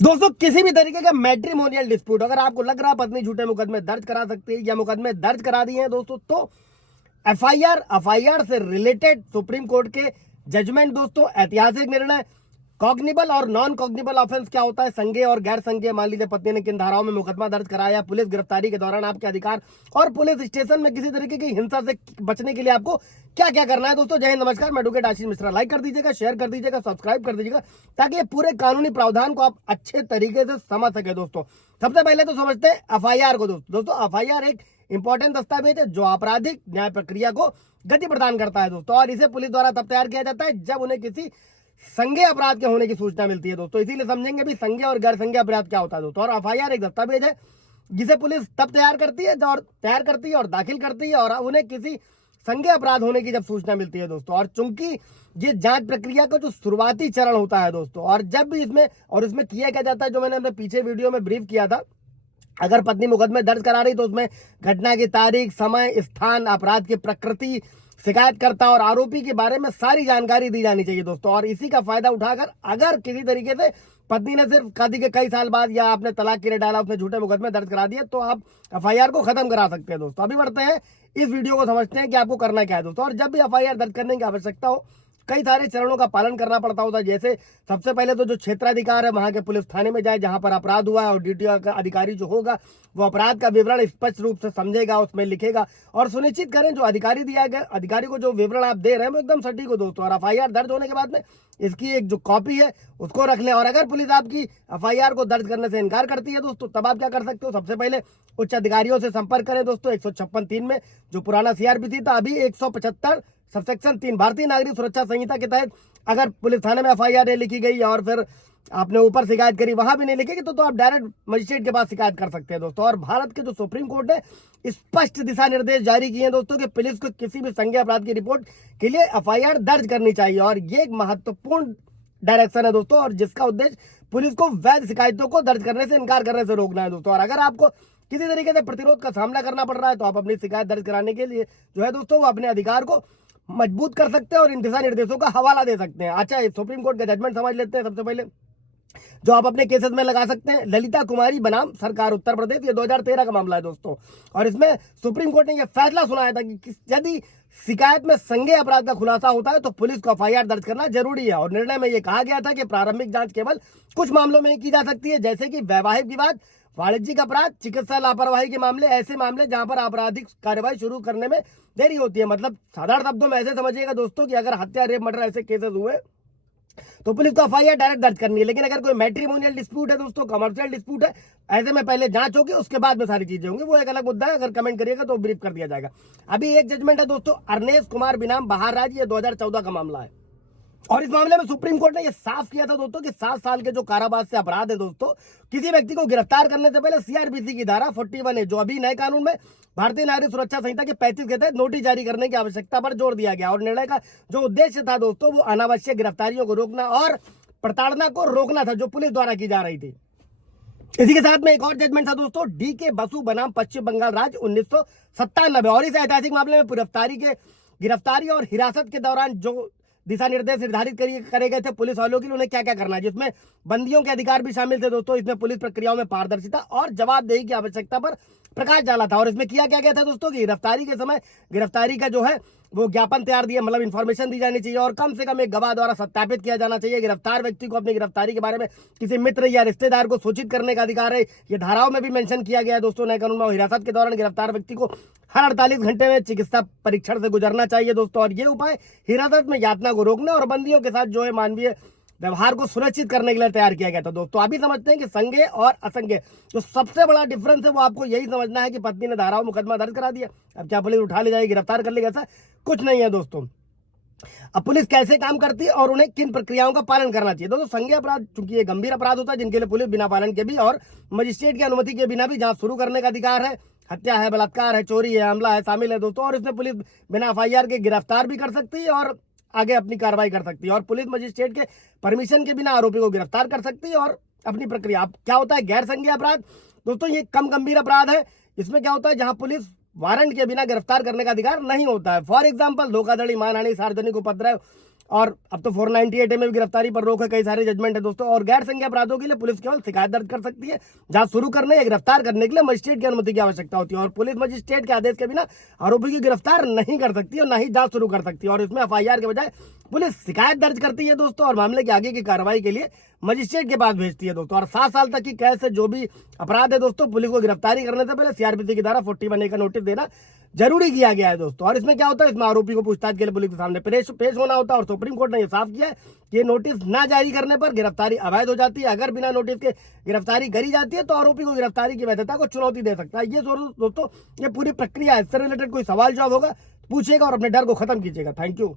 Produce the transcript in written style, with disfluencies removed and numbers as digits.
दोस्तों किसी भी तरीके का मैट्रिमोनियल डिस्प्यूट अगर आपको लग रहा है पत्नी झूठे मुकदमे दर्ज करा सकती है या मुकदमे दर्ज करा दिए हैं दोस्तों, तो एफआईआर से रिलेटेड सुप्रीम कोर्ट के जजमेंट दोस्तों, ऐतिहासिक निर्णय, कॉग्निबल और नॉन कॉग्निबल ऑफेंस क्या होता है, संज्ञेय और गैर संज्ञेय, मान लीजिए पत्नी ने किन धाराओं में मुकदमा दर्ज कराया, पुलिस गिरफ्तारी के दौरान आपके अधिकार और पुलिस स्टेशन में किसी तरीके की हिंसा से बचने के लिए आपको क्या क्या करना है दोस्तों। जय हिंद, नमस्कार, मैं एडवोकेट आशीष मिश्रा। लाइक कर दीजिएगा, शेयर कर दीजिएगा, सब्सक्राइब कर दीजिएगा ताकि ये पूरे कानूनी प्रावधान को आप अच्छे तरीके से समझ सके दोस्तों। सबसे पहले तो समझते हैं एफआईआर को दोस्तों। एफआईआर एक इंपॉर्टेंट दस्तावेज है जो आपराधिक न्याय प्रक्रिया को गति प्रदान करता है दोस्तों, और इसे पुलिस द्वारा तब तैयार किया जाता है जब उन्हें किसी संज्ञेय अपराध के होने की सूचना मिलती है दोस्तों। इसीलिए समझेंगे भी संज्ञेय और गैर संज्ञेय अपराध क्या होता है दोस्तों। और एफआईआर एक दस्तावेज है जिसे पुलिस तब तैयार करती है और दाखिल करती है और उन्हें किसी संज्ञेय अपराध होने की जब सूचना मिलती है दोस्तों। और चूंकि ये जांच प्रक्रिया का जो शुरुआती चरण होता है दोस्तों, और जब भी इसमें किया क्या जाता है, जो मैंने अपने पीछे वीडियो में ब्रीफ किया था, अगर पत्नी मुकदमे दर्ज करा रही तो उसमें घटना की तारीख, समय, स्थान, अपराध की प्रकृति, शिकायतकर्ता और आरोपी के बारे में सारी जानकारी दी जानी चाहिए दोस्तों। और इसी का फायदा उठाकर अगर किसी तरीके से पत्नी ने सिर्फ शादी के कई साल बाद या आपने तलाक के लिए डाला, उसने झूठे मुकदमे दर्ज करा दिए, तो आप एफआईआर को खत्म करा सकते हैं दोस्तों। अभी बढ़ते हैं इस वीडियो को समझते हैं कि आपको करना क्या है दोस्तों। और जब भी एफआईआर दर्ज करने की आवश्यकता हो, कई सारे चरणों का पालन करना पड़ता होता है। जैसे सबसे पहले तो जो क्षेत्राधिकार है वहां के पुलिस थाने में जाए जहां पर अपराध हुआ है, और ड्यूटी अधिकारी जो होगा वो अपराध का विवरण स्पष्ट रूप से समझेगा, उसमें लिखेगा, और सुनिश्चित करें जो अधिकारी दिया गया, अधिकारी को जो विवरण आप दे रहे हैं वो एकदम सटीक हो दोस्तों। और एफआईआर दर्ज होने के बाद में इसकी एक जो कॉपी है उसको रख लें। और अगर पुलिस आपकी एफआईआर को दर्ज करने से इनकार करती है दोस्तों, तब आप क्या कर सकते हो, सबसे पहले उच्च अधिकारियों से संपर्क करें दोस्तों। 156(3) में जो पुराना सीआरपीसी था, अभी 175 सबसेक्शन 3 भारतीय नागरिक सुरक्षा संहिता के तहत अगर पुलिस थाने में एफआईआर नहीं लिखी गई और फिर आपने ऊपर शिकायत करी वहां भी नहीं लिखेगी, तो आप डायरेक्ट मजिस्ट्रेट के पास शिकायत कर सकते हैं दोस्तों। और भारत के जो सुप्रीम कोर्ट ने स्पष्ट दिशा निर्देश जारी किए हैं दोस्तों कि पुलिस को किसी भी संज्ञेय अपराध की रिपोर्ट के लिए एफआईआर दर्ज करनी चाहिए। और ये एक महत्वपूर्ण डायरेक्शन है दोस्तों, और जिसका उद्देश्य पुलिस को वैध शिकायतों को दर्ज करने से इनकार करने से रोकना है दोस्तों। और अगर आपको किसी तरीके से प्रतिरोध का सामना करना पड़ रहा है तो आप अपनी शिकायत दर्ज कराने के लिए जो है दोस्तों वो अपने अधिकार को मजबूत कर सकते हैं और इन दिशा निर्देशों का हवाला दे सकते हैं। अच्छा, सुप्रीम कोर्ट का जजमेंट समझ लेते हैं। सबसे पहले जो आप अपने केसेस में लगा सकते हैं, ललिता कुमारी बनाम सरकार उत्तर प्रदेश, ये 2013 का मामला है दोस्तों। और इसमें सुप्रीम कोर्ट ने यह फैसला सुनाया था कि यदि शिकायत में संज्ञेय अपराध का खुलासा होता है तो पुलिस को एफआईआर दर्ज करना जरूरी है। और निर्णय में यह कहा गया था कि प्रारंभिक जांच केवल कुछ मामलों में ही की जा सकती है, जैसे कि वैवाहिक विवाद, वाणिज्यिक अपराध, चिकित्सा लापरवाही के मामले, ऐसे मामले जहां पर आपराधिक कार्रवाई शुरू करने में देरी होती है। मतलब साधारण शब्दों में ऐसे समझिएगा दोस्तों कि अगर हत्या, रेप, मर्डर ऐसे केसेस हुए तो पुलिस को एफआईआर डायरेक्ट दर्ज करनी है। लेकिन अगर कोई मैट्रिमोनियल डिस्प्यूट है दोस्तों, कमर्शियल डिस्प्यूट है, ऐसे में पहले जांच होगी, उसके बाद में सारी चीजें होंगी, वो एक अलग मुद्दा है। अगर कमेंट करिएगा तो ब्रीफ कर दिया जाएगा। अभी एक जजमेंट है दोस्तों, अर्नेश कुमार बनाम बहार राज, ये 2014 का मामला है। और इस मामले में सुप्रीम कोर्ट ने यह साफ किया था दोस्तों कि 7 साल के जो कारावास से अपराध है दोस्तों, किसी व्यक्ति को गिरफ्तार करने से पहले सीआरपीसी की धारा 41 है, जो अभी नए कानून में भारतीय नागरिक सुरक्षा संहिता के 35 के तहत नोटिस जारी करने की आवश्यकता पर जोर दिया गया। और निर्णय का जो उद्देश्य था दोस्तों वो अनावश्यक गिरफ्तारियों को रोकना और प्रताड़ना को रोकना था जो पुलिस द्वारा की जा रही थी। इसी के साथ में एक और जजमेंट था दोस्तों, डीके बसु बनाम पश्चिम बंगाल राज्य 1997। और इस ऐतिहासिक मामले में गिरफ्तारी और हिरासत के दौरान जो दिशा निर्देश निर्धारित करे गए थे पुलिस वालों के लिए, उन्हें क्या क्या करना है, जिसमें बंदियों के अधिकार भी शामिल थे दोस्तों। इसमें पुलिस प्रक्रियाओं में पारदर्शिता और जवाबदेही की आवश्यकता पर प्रकाश डाला था। और इसमें किया क्या गया था दोस्तों कि गिरफ्तारी के समय गिरफ्तारी का जो है वो ज्ञापन तैयार दिया, मतलब इन्फॉर्मेशन दी जानी चाहिए, और कम से कम एक गवाह द्वारा सत्यापित किया जाना चाहिए। गिरफ्तार व्यक्ति को अपनी गिरफ्तारी के बारे में किसी मित्र या रिश्तेदार को सूचित करने का अधिकार है, ये धाराओं में भी मेंशन किया गया है दोस्तों नए कानून में। हिरासत के दौरान गिरफ्तार व्यक्ति को हर 48 घंटे में चिकित्सा परीक्षण से गुजरना चाहिए दोस्तों। और ये उपाय हिरासत में यातना को रोकने और बंदियों के साथ जो है मानवीय व्यवहार को सुनिश्चित करने के लिए तैयार किया गया था दोस्तों। अभी समझते हैं कि संज्ञेय और असंज्ञेय जो सबसे बड़ा डिफरेंस है वो आपको यही समझना है कि पत्नी ने धाराओं मुकदमा दर्ज करा दिया, अब क्या पुलिस उठा ले जाएगी, गिरफ्तार कर लेगी, ऐसा कुछ नहीं है दोस्तों। अब पुलिस कैसे काम करती है और उन्हें किन प्रक्रियाओं का पालन करना चाहिए दोस्तों। संज्ञेय अपराध चूंकि ये गंभीर अपराध होता है जिनके लिए पुलिस बिना पालन के भी और मजिस्ट्रेट की अनुमति के बिना भी जांच शुरू करने का अधिकार है। हत्या है, बलात्कार है, चोरी है, हमला है, शामिल है दोस्तों। और इसमें पुलिस बिना एफआईआर के गिरफ्तार भी कर सकती है और आगे अपनी कार्रवाई कर सकती है। और पुलिस मजिस्ट्रेट के परमिशन के बिना आरोपी को गिरफ्तार कर सकती है और अपनी प्रक्रिया। अब क्या होता है गैर संज्ञेय अपराध दोस्तों, ये कम गंभीर अपराध है। इसमें क्या होता है जहां पुलिस वारंट के बिना गिरफ्तार करने का अधिकार नहीं होता है। फॉर एग्जाम्पल धोखाधड़ी, मानहानि, सार्वजनिक उपद्रव, और अब तो 498A में भी गिरफ्तारी पर रोक है, कई सारे जजमेंट है दोस्तों। और गैर संज्ञेय अपराधों के लिए पुलिस केवल शिकायत दर्ज कर सकती है। जांच शुरू करने या गिरफ्तार करने के लिए मजिस्ट्रेट की अनुमति की आवश्यकता होती है, और पुलिस मजिस्ट्रेट के आदेश के बिना आरोपी की गिरफ्तार नहीं कर सकती और न ही जांच शुरू कर सकती है। और इसमें FIR के बजाय पुलिस शिकायत दर्ज करती है दोस्तों, और मामले की आगे की कार्रवाई के लिए मजिस्ट्रेट के पास भेजती है दोस्तों। और 7 साल तक की कैद से जो भी अपराध है दोस्तों, पुलिस को गिरफ्तारी करने से पहले CRPC की धारा 41A का नोटिस देना जरूरी किया गया है दोस्तों। और इसमें क्या होता है, इसमें आरोपी को पूछताछ के लिए पुलिस के सामने पेश होना होता है। और सुप्रीम कोर्ट ने यह साफ किया है कि नोटिस ना जारी करने पर गिरफ्तारी अवैध हो जाती है। अगर बिना नोटिस के गिरफ्तारी करी जाती है तो आरोपी को गिरफ्तारी की वैधता को चुनौती दे सकता है। ये दोस्तों ये पूरी प्रक्रिया है। इससे रिलेटेड कोई सवाल जवाब होगा पूछिएगा और अपने डर को खत्म कीजिएगा। Thank you.